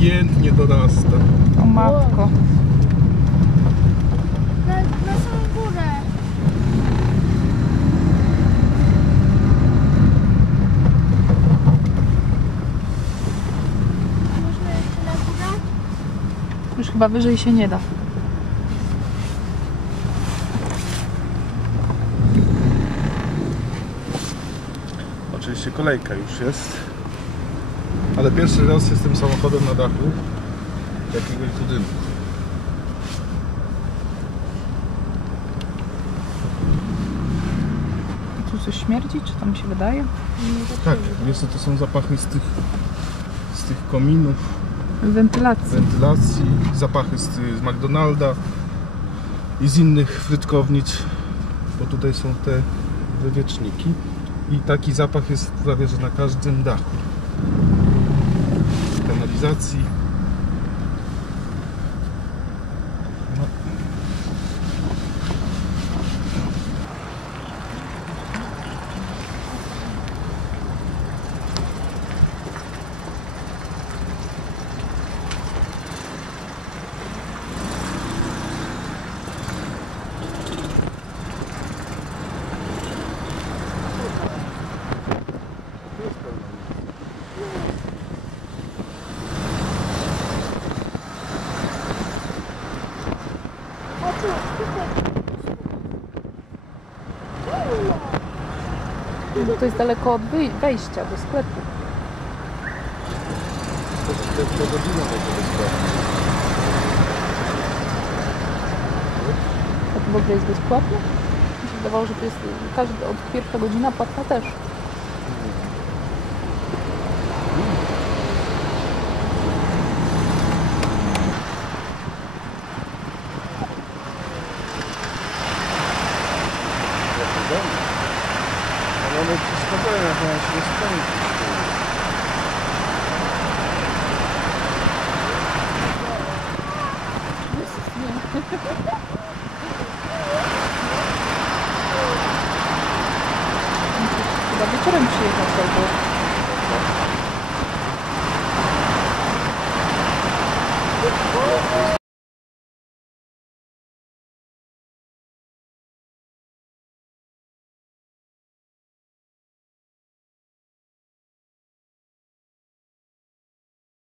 pięknie dorasta. O matko. Na, na samą górę. Można jeszcze na górę? Już chyba wyżej się nie da. Oczywiście kolejka już jest. Ale pierwszy raz jestem samochodem na dachu jakiegoś budynku. Tu coś śmierdzi, czy to mi się wydaje? Tak, niestety to są zapachy z tych, z tych kominów, Wentylacja. wentylacji, zapachy z, z McDonalda i z innych frytkownic, bo tutaj są te wywieczniki i taki zapach jest prawie że na każdym dachu. realizacji No to jest daleko od wejścia do sklepu. A to w ogóle jest bezpłatne? Mi się wydawało, że to jest każda od pierwsza godzina płatna też. Mamy przeszkodzenia, to ma się skończyć. Chyba wieczorem przyjechać albo